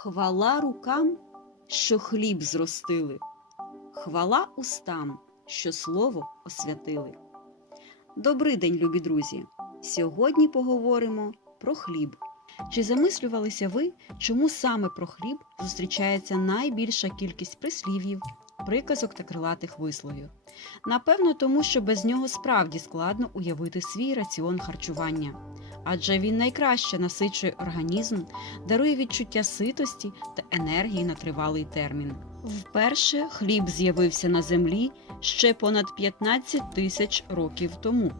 Хвала рукам, що хліб зростили, хвала устам, що слово освятили. Добрий день, любі друзі! Сьогодні поговоримо про хліб. Чи замислювалися ви, чому саме про хліб зустрічається найбільша кількість прислів'їв, приказок та крилатих висловів? Напевно, тому що без нього справді складно уявити свій раціон харчування, адже він найкраще насичує організм, дарує відчуття ситості та енергії на тривалий термін. Вперше хліб з'явився на землі ще понад 15 тисяч років тому.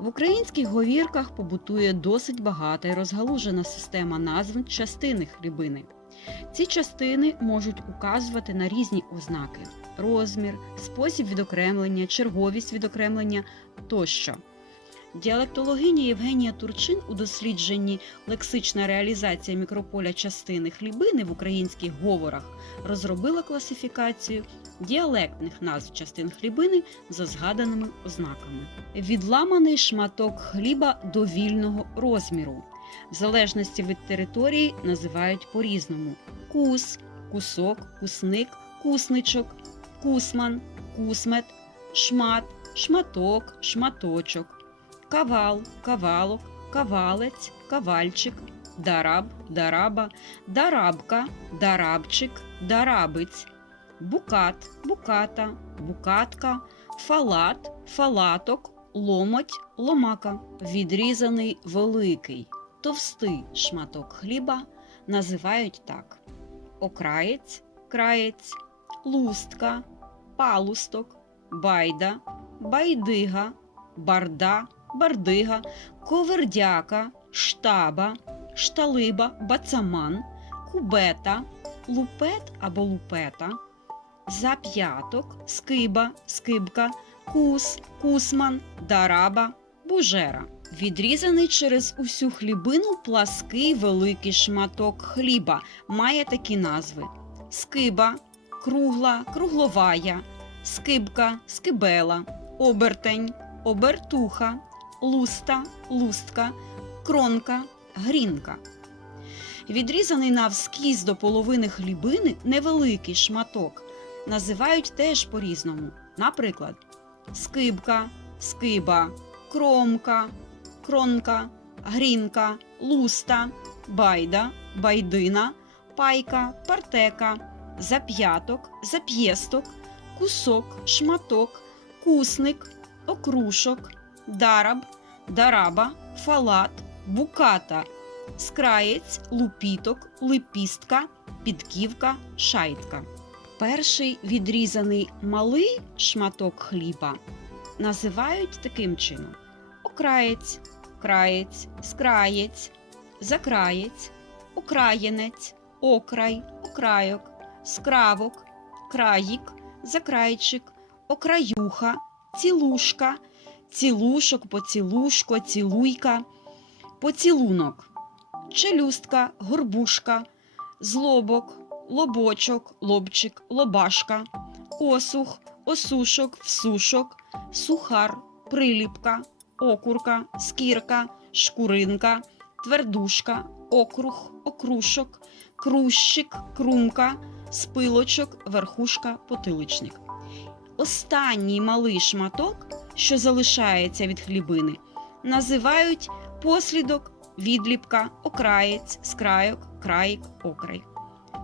В українських говірках побутує досить багата і розгалужена система назв частини хлібини. Ці частини можуть указувати на різні ознаки: розмір, спосіб відокремлення, черговість відокремлення тощо. Діалектологиня Євгенія Турчин у дослідженні Лексична реалізація мікрополя частини хлібини в українських говорах розробила класифікацію діалектних назв частин хлібини за згаданими ознаками. Відламаний шматок хліба довільного розміру. В залежності від території називають по-різному: кус, кусок, кусник, кусничок, кусман, кусмет, шмат, шматок, шматочок кавал, кавалок, кавалець, кавальчик, дараб, дараба, дарабка, дарабчик, дарабиць, букат, буката, букатка, фалат, фалаток, ломоть, ломака. Відрізаний великий, товстий шматок хліба називають так: окраєць, краєць, лустка, палусток, байда, байдига, барда бардига, ковердяка, штаба, шталиба, бацаман, кубета, лупет або лупета, зап'яток, скиба, скибка, кус, кусман, дараба, бужера. Відрізаний через усю хлібину плаский великий шматок хліба має такі назви: скиба, кругла, кругловая, скибка, скибела, обертень, обертуха, луста, лустка, кронка, грінка. Відрізаний навскіз до половини хлібини невеликий шматок називають теж по-різному. Наприклад, скибка, скиба, кромка, кронка, грінка, луста, байда, байдина, пайка, партека, зап'яток, зап'єсток, кусок, шматок, кусник, окрушок, дараб, дараба, фалат, буката, скраєць, лупіток, липістка, підківка, шайтка. Перший відрізаний малий шматок хліба називають таким чином: окраєць, краєць, скраєць, закраєць, окраєнець, окрай, окрайок, скравок, країк, закрайчик, окраюха, цілушка, цілушок, поцілушко, цілуйка, поцілунок, челюстка, горбушка, злобок, лобочок, лобчик, лобашка, осух, осушок, всушок, сухар, приліпка, окурка, скірка, шкуринка, твердушка, округ, окрушок, крущик, крумка, спилочок, верхушка, потиличник. Останній малий шматок, що залишається від хлібини, називають послідок, відліпка, окраєць, скрайок, країк, окрай.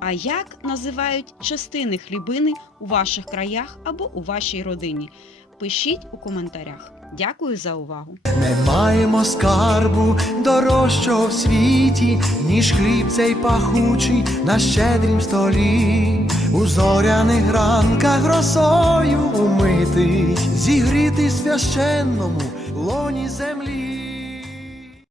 А як називають частини хлібини у ваших краях або у вашій родині? Пишіть у коментарях. Дякую за увагу! Не маємо скарбу дорожчого в світі, ніж хліб цей пахучий на щедрім столі, у зоряних ранках росою умитий, зігрітий священному лоні землі.